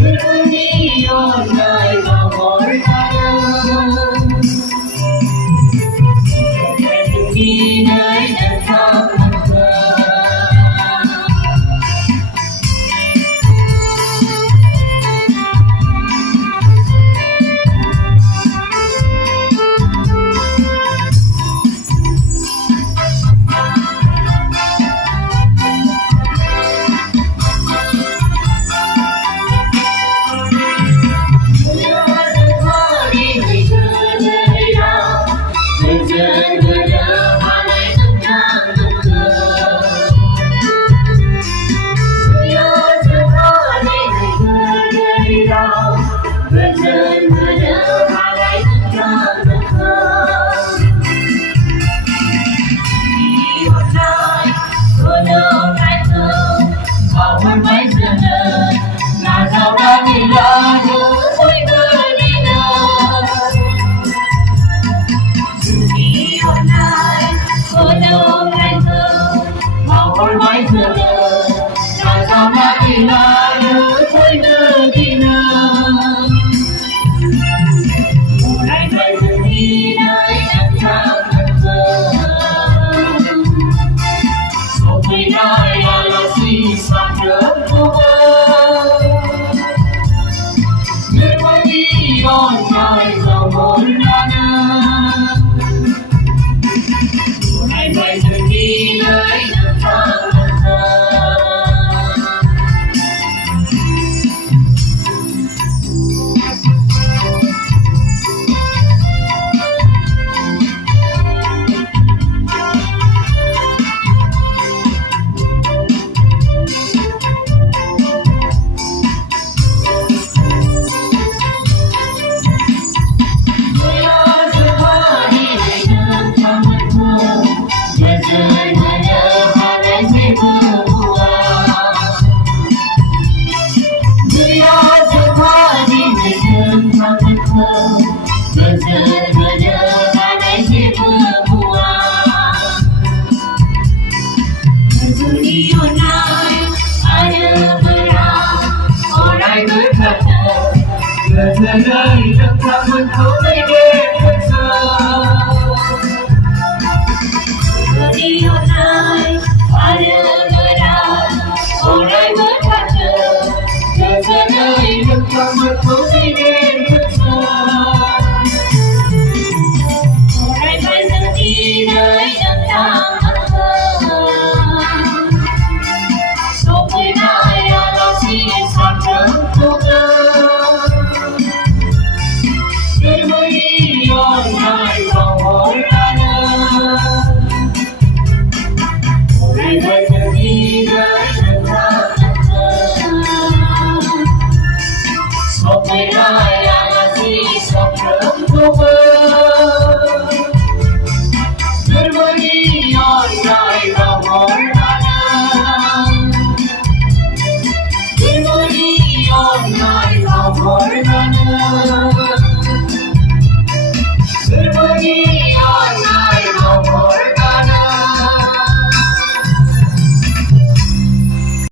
Dinwi online vào Boraibai đi nơi đất thẳm thờ Boraibai giờ là giàu đã đi là nhớ vui người đi nơi dù đi hôm nay ở đâu anh thơ vào Boraibai giờ là giàu đã đi là nhớ vui người đi nơi Boraibai giờ đi nơi đất thẳm thờ so vui nơi là gì sao nhớ online vào Boraibai Boraibai giờ đi nơi đất thẳm thờ Nơi đất thẳm vẫn thấu thấy đêm thật sâu đi hôm nay ai đưa nơi nào Boraibai vẫn thật chờ nơi đất thẳm vẫn thấu thấy đêm thật sâu Boraibai giờ đi nơi đất thẳm thật thờ số vui mai là gì sao trắng không ngờ online vào Boraibai Boraibai giờ đi nơi đất thẳm thờ so vui mai là gì sao trắng không ngờ Dinwi online vào Boraibai Dinwi online vào Boraibai